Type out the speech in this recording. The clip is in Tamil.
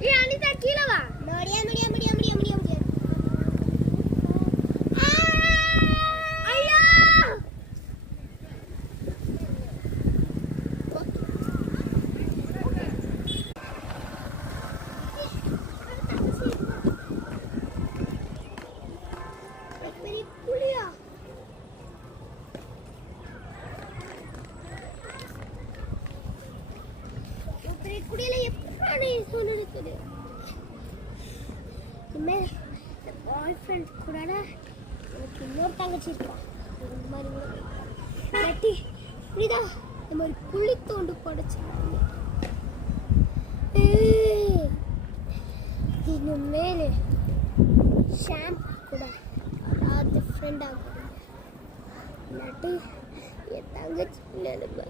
ஏய் அனிதா கீழ வா. முடியா முடியா முடியா முடியா முடியா முடியா. ஐயோ. பெரிய புலியா? பெரிய குடியில எப்படி சொல்லிருக்குது? இனிமேல் பாய் ஃப்ரெண்ட் கூட எனக்கு இன்னொரு தங்கச்சி இருக்கா. இந்த மாதிரி இல்லாட்டி இப்படிதான் இந்த மாதிரி குழி தோண்டு படைச்சிருக்காங்க. இனிமேல் ஷாம்பு கூட அதாவது ஃப்ரெண்ட் ஆகும். இல்லாட்டி என் தங்கச்சி நிலைமை